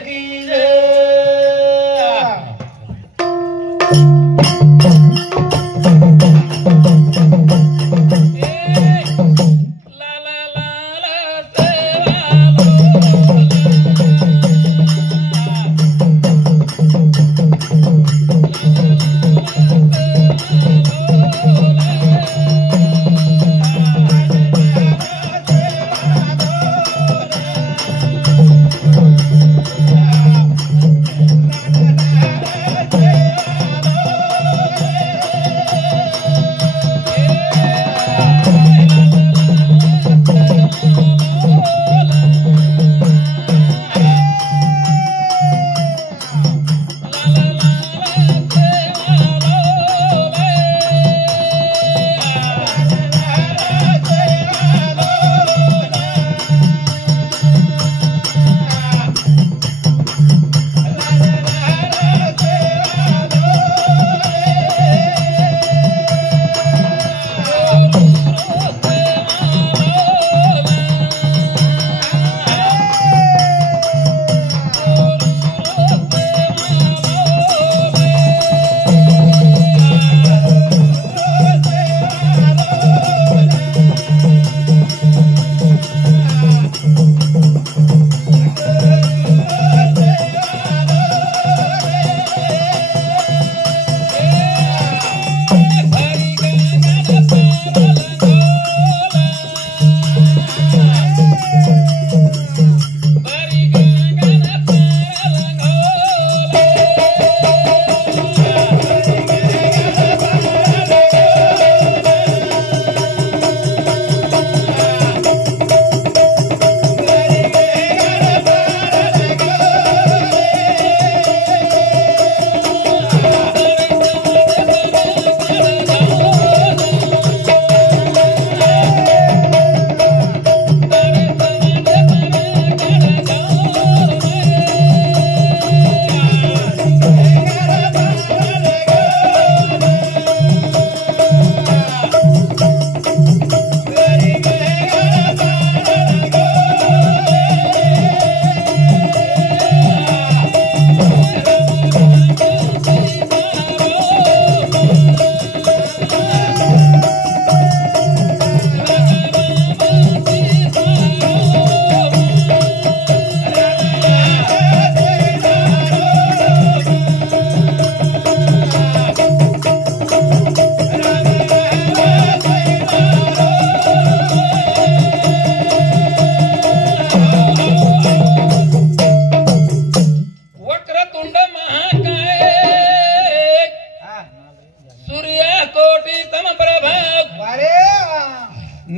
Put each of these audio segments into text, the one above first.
की जय।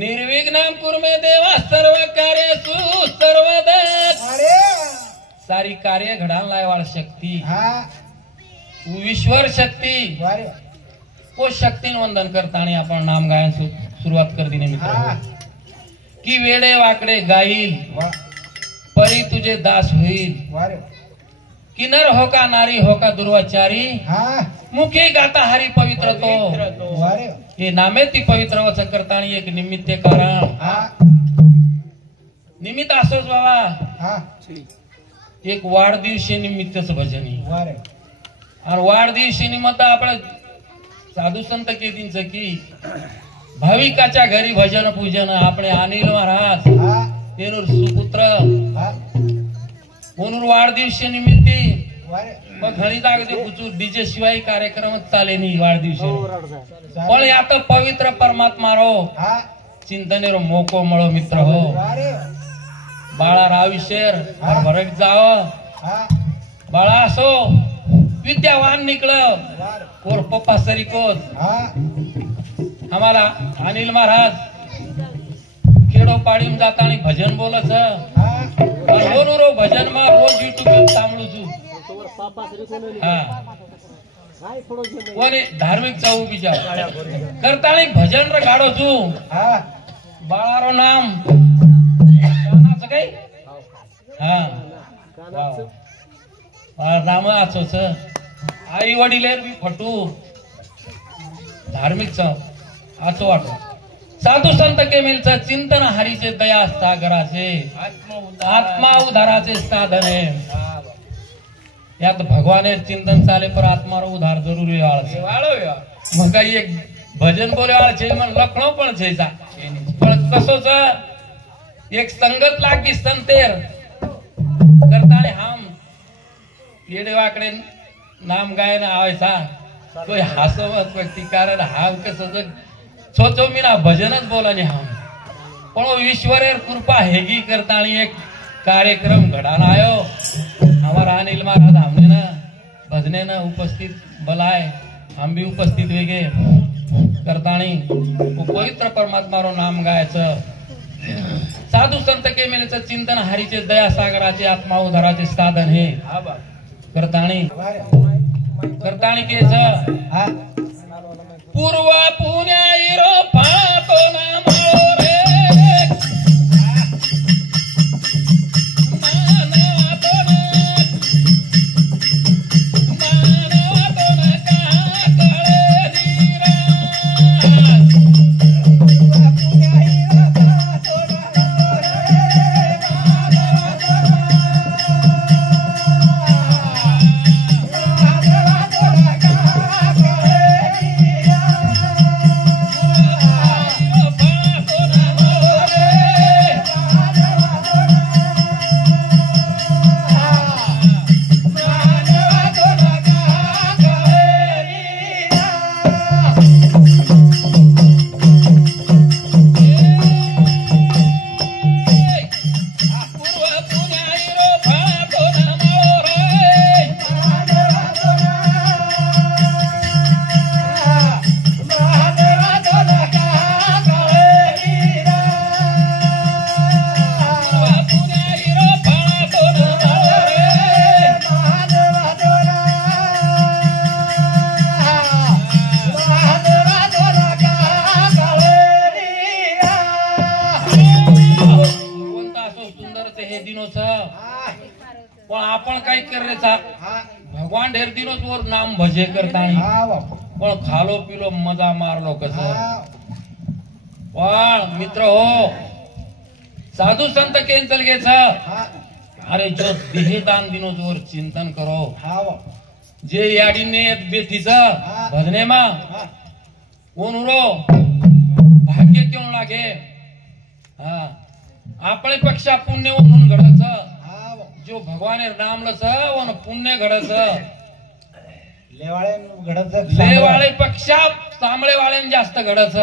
निर्विघ्नं कुर्मे देवा सर्व कार्येषु सर्वदा। सारी कार्य घडान लायवाळ शक्ती ईश्वर शक्ती वो शक्तीन वंदन करताना आपण नाम गायन सुरुवात कर दिने मित्र की वेडे वाकडे गाईल परी तुझे दास होईल कि नर हो का नारी हो का दुर्वाचारी मुखे गाता हरी पवित्र तो हे नामे ती पवित्र वचन करताना एक निमित्त कारण निमित्त असोच बाबा एक वाढदिवशी निमित्तच भजन आणि वाढदिवशी निमित्त आपण साधू संत केदींच की भाविकाच्या घरी भजन पूजन आपण अनिल महाराज तेनूर सुपुत्र म्हणून वाढदिवशी निमित्ती मग घरी जागते कुचूर डीजे शिवाय कार्यक्रम चाले नाही वाढदिवशी पण आता पवित्र परमात्मा रो चिंतनेरो मोको मळो मित्र हो बाळा राविशेर भरक जाव बाळा असो विद्यावान निकळव कोर पप्पा सरीकोस आम्हाला अनिल महाराज खेडो पाडीम जाता आणि भजन बोलच रो भजन मा रोज यूट्यूब सामळू कोणी धार्मिक चाऊ बिचा करताळी भजन र गाडो छू बाळारो नाम कानाचं काही नाम आचोच आई वडीलेर बी फटू धार्मिक चाव आचो वाटो साधू संत के मिलचा चिंतन हरीचे दया सागराचे आत्मा उद्धाराचे साधन है यात भगवाने चिंतन चाले पर आत्मारो उधार जरूर वाळो मग काही एक भजन बोले वाळ છે मन લખણો પણ છે જા પણ કસો છે એક સંગત લાગી સંતેર કરતાણે હામ येडे वाकडे नाम गायन આવે सा કોઈ હાસવત વ્યક્તિ કારણ હાવ કે સજગ सोचो मीना भजनच बोलाने हाम पण ईश्वरेर कृपा हेगी करताणी एक कार्यक्रम घडाना आयो हमारा अनिल महाराज हमने ना भजने ना उपस्थित बलाय हम भी उपस्थित वेगे करताणी पवित्र परमात्मा रो नाम गायचं साधू संत के मेलेचं चिंतन हरीचे दया सागराचे आत्मा उद्धाराचे साधन हे करताणी केच पूर्व पुण्या इरो पातो ना माळो रे भगवान ढेर दिनोच वर नाम भजे करताणी पण खालो पिलो मजा मारलो कस पण मित्र हो साधू संत केंचल गेच अरे जो देहदान दिनोच वर चिंतन करो जे याडी ने बेथीच भजने मा कोणरो भाग्य क्यों लागे आपले पेक्षा पुण्य म्हणून घडच जो भगवान नाम लस वन पुण्य घडच लेवाळे पेक्षा तांबळे वाळेन जास्त घडच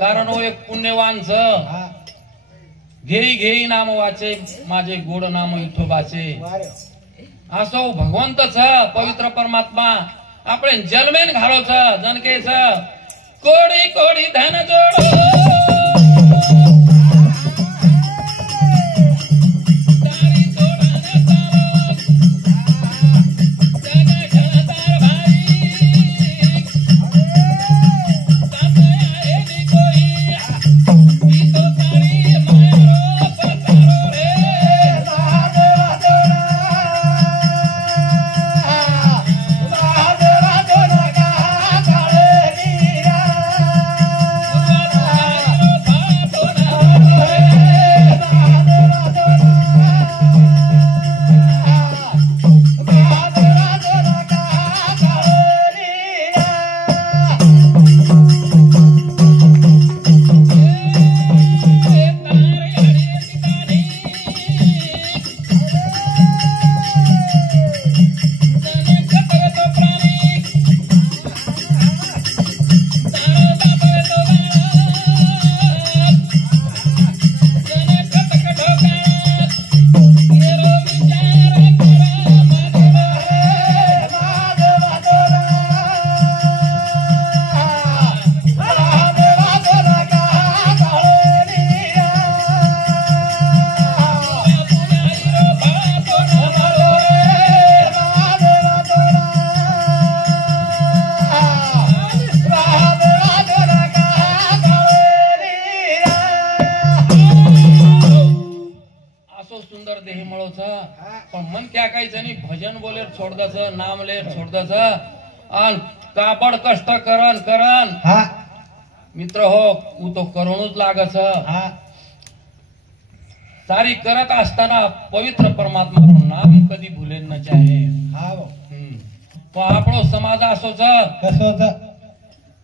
कारण वो एक पुण्यवान घेई घेई नाम वाचे माझे गोड नाम विठोबाचे असो भगवंत पवित्र परमात्मा आपण जन्मेन घालो जनके कोडी कोडी धन जोडो भजन बोले छोड़ दस नाम ले छोड़ दस कापड़ कष्ट करन करन मित्र हो उ तो करूनच लागस सारी करत असताना पवित्र परमात्मा नाम कधी भूलेन न चाहे हा तो આપણો સમાજ આસો છે कसो था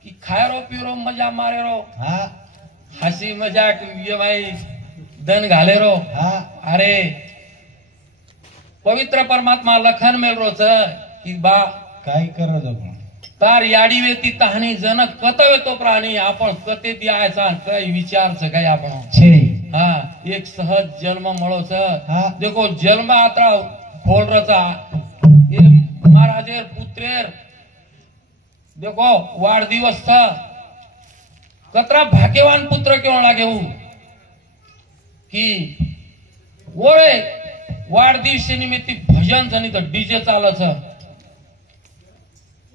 कि खायरो पीरो मजा मारेरो हा हसी मजाक ये भाई दन घालेरो हा अरे पवित्र परमात्मा लखन मेलरो छ कि बा काय करो जो पण तार याडी वेती तहानी जनक कतवे तो प्राणी आपण कते द्यायचा काय विचार छ काय आपण छे हा एक सहज जन्म मळो छ हा देखो जन्म आता खोल रचा ये महाराजेर पुत्रेर देखो वाढदिवस था कतरा भाग्यवान पुत्र क्यों लागे हूं कि ओरे वाढदिवस निमित्त भजन जनी तो डीजे चालत छ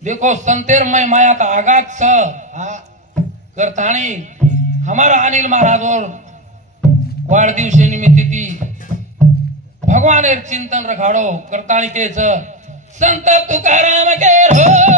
देखो संतेर मय माया का आगात छ हा करताणी हमारा अनिल महाराज और वाढदिवस निमित्त ती भगवान चिंतन रखाड़ो करताणी के छ संत तुकाराम के हो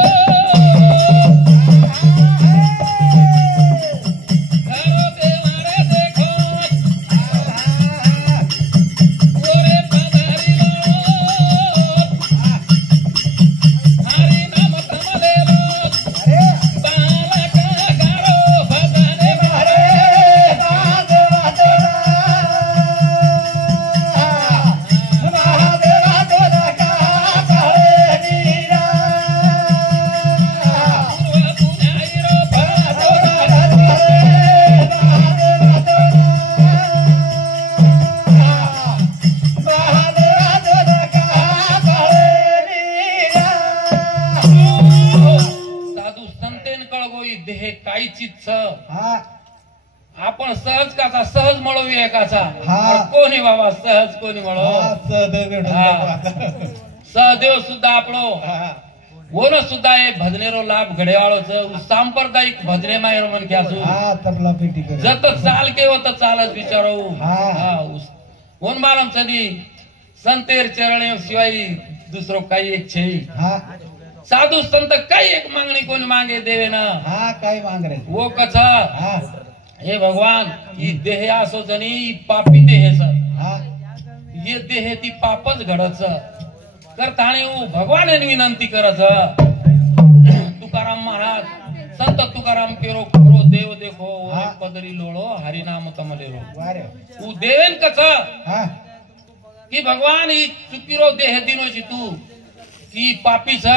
आपण सहज काचा सहज मळवूया काचा कोणी बाबा सहज कोणी मळो सहदेव सुद्धा आपलो ओन सुद्धा हे भजनेरो लाभ घडेवाळो छ सांप्रदायिक भजने मायरो मन क्यासु तबला पेटी करे जत चाल के होत चालच विचारो ओन मालम छनी संतेर चरणे शिवाय दुसरो काही एक छे साधु संत काही एक मागणी कोणी मांगे देवे ना काय मांग रे वो कथा हे भगवान ही देह असो जनी पापी देह ये देह ती पापच घडच करताने भगवान विनंती करत तुकाराम महाराज संत तुकाराम केरो खरो देव देखो पदरी लोळो हरि नाम तमलेरो उ देवेन कच कि भगवान ही चुकीरो देह दिनोची तू की पापी छ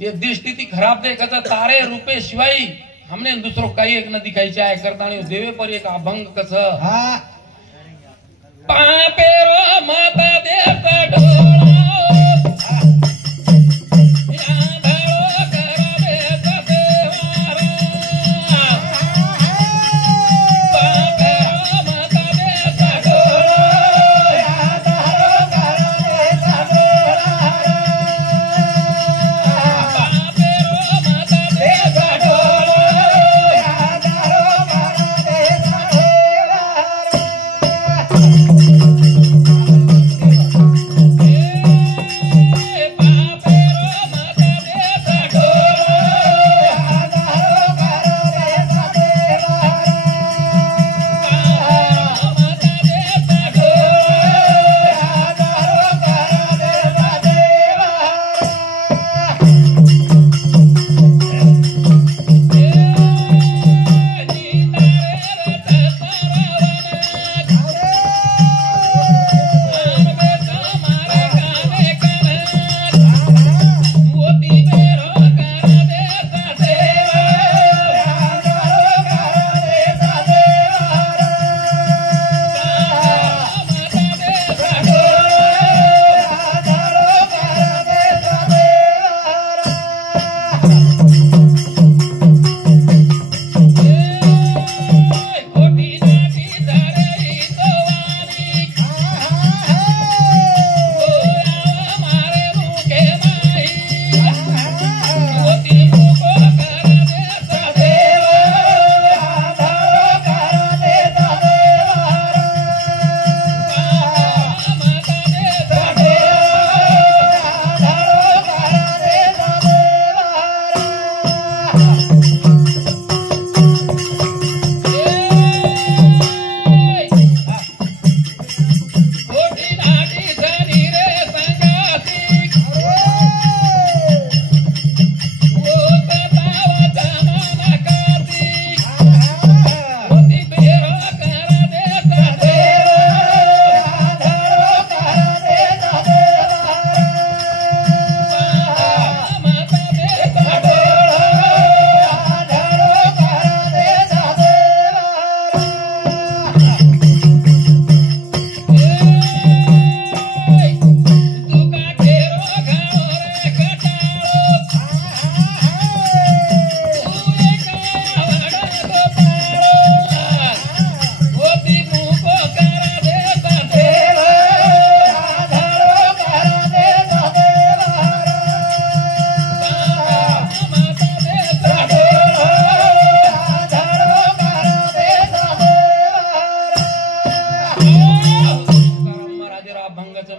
ये दृष्टि ती खराब देखत तारे रूपे शिवाय हमने दूसरो काही एक न दिखाई चाहे करतानी देवे पर एक अभंग कस पापेरो माता देवता ढोळा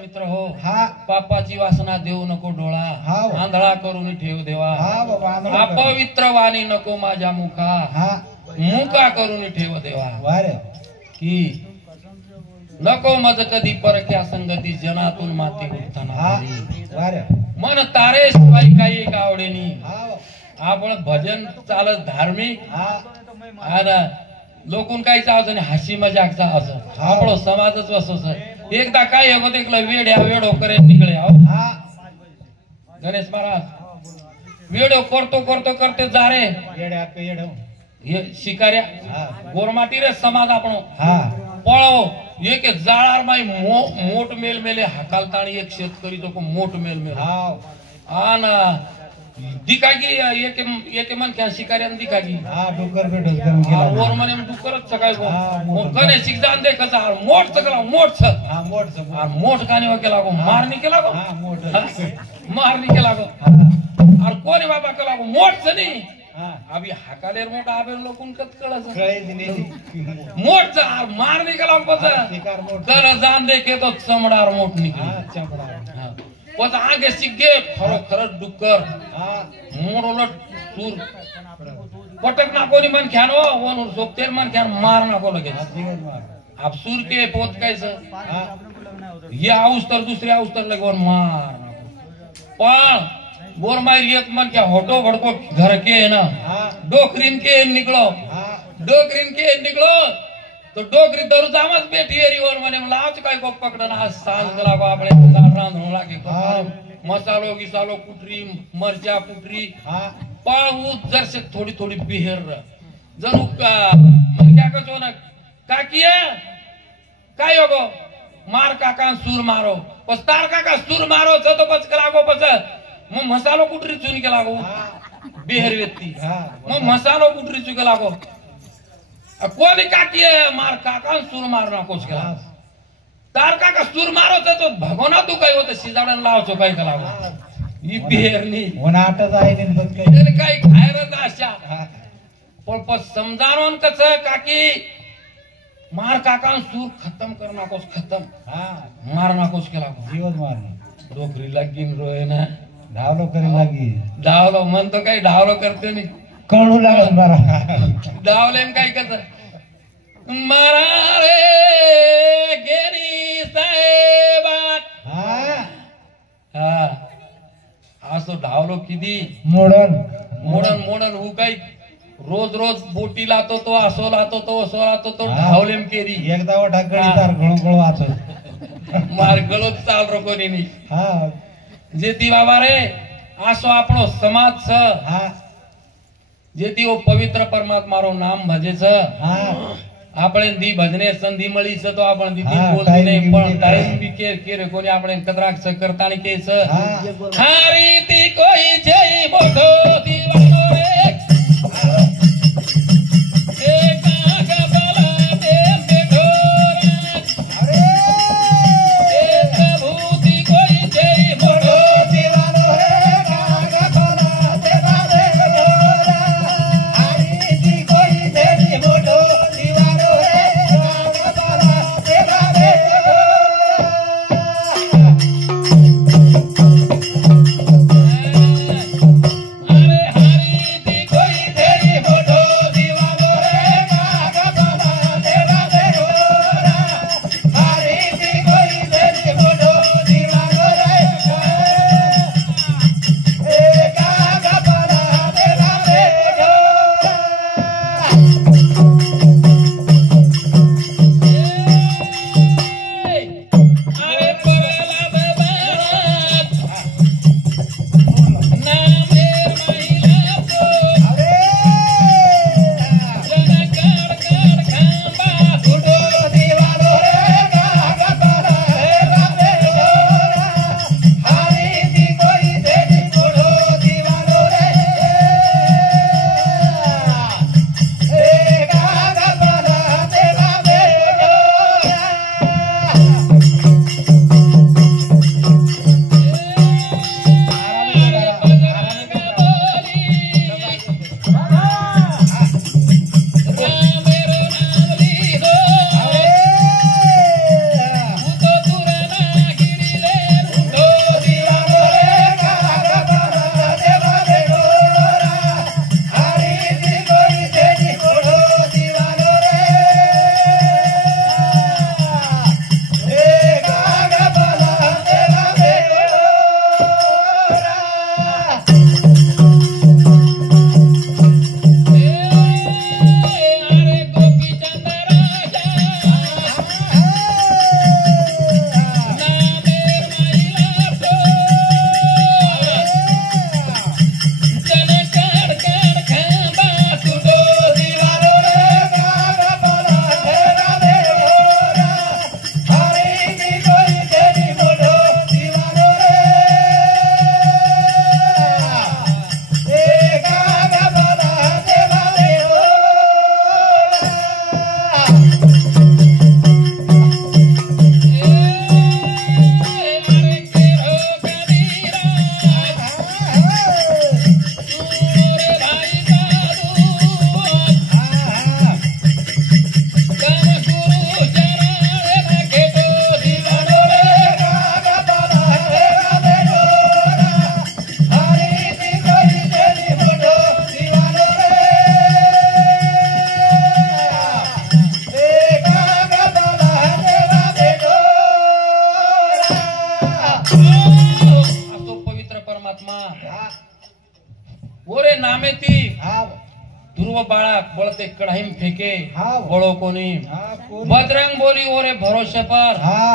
मित्र हो हा पापाची वासना देऊ नको डोळा हाव. आंधळा करून ठेव देवा हा बाबा आंधळा कर. अपवित्र वाणी नको माझ्या मुखा हा मुका करून ठेव देवा वारे की नको मज कधी परक्या संगती जनातून माती उत्थाना हा झाली. वारे मन तारे शिवाय काही एक आवडेनी हा आपण भजन चालत धार्मिक हा आणि लोकून काही चालत नाही हसी मजाकचा असं हाव. आपलो समाजच असोच एकदा काय हो देखलं वेड्या वेडो करे निघळे हो हा गणेश महाराज वेडो करतो करतो करते जा रे येडे अक्क येडो हे शिकाऱ्या हा गोरमाटी रे समाज आपण हा पळो एक जाळार माई मोठ मेल मेले हाकालताणी एक शेतकरी तो मोठ मेल मेल हा आन दिखागी एक मन क्या शिकाऱ्यान दिखागी हा डोकर भेटच करून गेला वर म्हणे डुकरच सकाळी हा, मोठ. कने शिकदान दे कसा मोठ सगळा मोठ छ हा मोठ और मोठ काने केला गो मारनी केला गो हा मोठ मारनी केला गो हा और कोणी बाबा केला गो मोठ छ नी हा अभी हाकालेर मोठ आबेर लोकून कत कळस कळेच नाही मोठ छ और मारनी केला गो पता शिकार मोठ कर जान दे के तो चमडार मोठ निकली हा चपडा हाँ. पता आगे सिग्गे खरो खरच डुक्कर हा मोडोलट सूर पटक ना कोणी मन ख्यानो वन सोपतेर मन ख्यान मार ना को लगे हा दिवस मार अब सूर के पोत कैसे हा ये आउस तर दुसरे आउस तर लगे वन मार ना को पण बोर मार एक मन क्या होटो भड़को घर के है ना हा डोकरीन के निकलो हा डोकरीन के निकलो तो डोकरी दरुजामच बेठी एरी वर मने लाच काय को पकडना आज सांज लागो आपले रांधून लागे हा. मसालो गिसालो कुटरी मरचा कुटरी हा पाऊ जर से थोड़ी थोड़ी बिहेर जणू का मन क्या कचो ना का किया काय होगो मार काका सूर मारो पस तार काका सूर मारो छ तो पच लागो पच मग मसालो कुटरी चुन के लागो हा बिहेर व्यक्ती हा मग मसालो कुटरी चुके लागो कोणी काकी मार काका सूर मारना कोच केला तार काका सूर मारो तो भगवना तू काय होत शिजाडन लावचो काय केला ही बिहेरनी उन्हाटच आहे नि बस काही काही खायरच अशा हा पण समजावून कस काकी मार काका सूर खत्म कर नाकोस खत्म हा मार नाकोस केला जीवच मारणे डोकरी लगीन रोय ना धावलो करी लागी डावलो मन तो काही डावलो करते नाही कळू लागत बरा डावलेन काय कस मारा रे गेरी साहेबात हा हा असं धावलो किती मोडन मोडन मोडन हु काही रोज रोज बोटी लातो तो असो लातो तो हा. धावलेम केरी एकदा वठा कळी तार गळू वाचो मार गळोत चाल रो कोणी नाही हा जेती बाबा रे आसो આપણો સમાજ छ हा જેથી ઓ પવિત્ર પરમાત્મારો નામ ભજે છે हा આપણે દી ભજને સંધિ મળી છે તો આપણે દીદી હા, બોલતી time નહીં બી પણ મળે. ટાઈમ બી કે કોની આપણે કતરાક છે કરતાણી કે છે हा હારી તી કોઈ છે મોટો દીવાનો રે એ કાકા બલા દે બેઠો अरे એ પ્રભુ તી કોઈ છે મોટો देवानो रे कागा कोला देवा रे गोरा हरी ती कोई देवी मोठो देवानो रे कागा कोला देवा रे अरे हारी ती कोई देवी मोठो देवानो रे कागा कोला देवा रे गोरा हरी ती कोई देवी मोठो देवानो रे ए कागा कोला देवा रे गोरा अरे पवेला असो पवित्र परमात्मा हा ओरे नामे ती हा ध्रुव बाळा बळते कढाईम फेके हाँ। बड़ो कोनी हा कोण बजरंग बोली ओरे भरोसे पर हा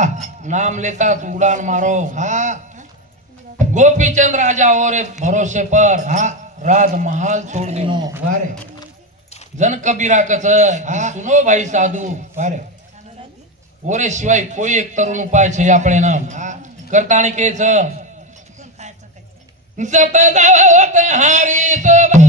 नाम लेता तू उड़ान मारो हा गोपी चंद राजा ओरे भरोसे पर हा राज महाल छोड़ दिनो वारे जन कबीरा कच हाँ। सुनो भाई साधु वारे ओरे शिवाय कोई एक तरुण उपाय छे આપણે નામ हा કરતાણી કે છે જત દાવત હારી સોબત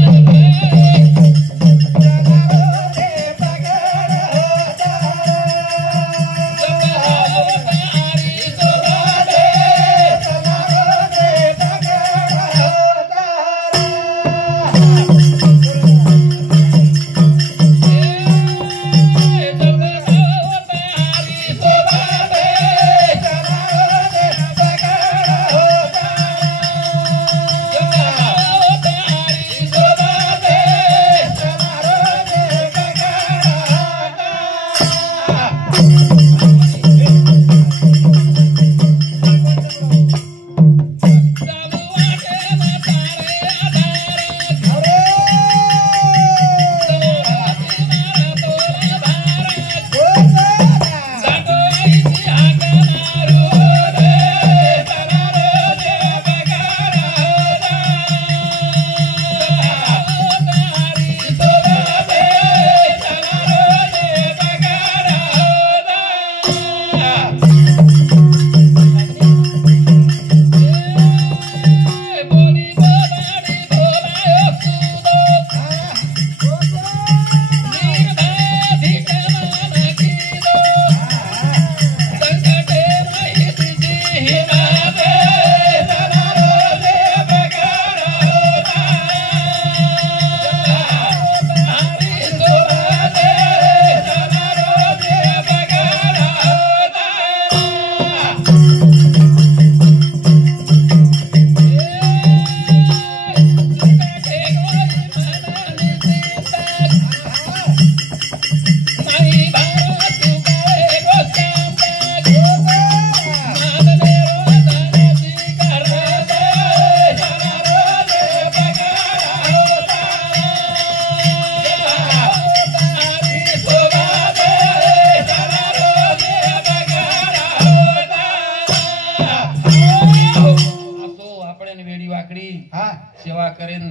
सेवा करेन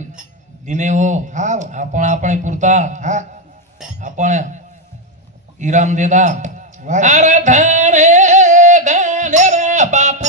दिने हो आपण आपण पुरता आपण इराम देदा वारे अरे धाने धाने रा बापू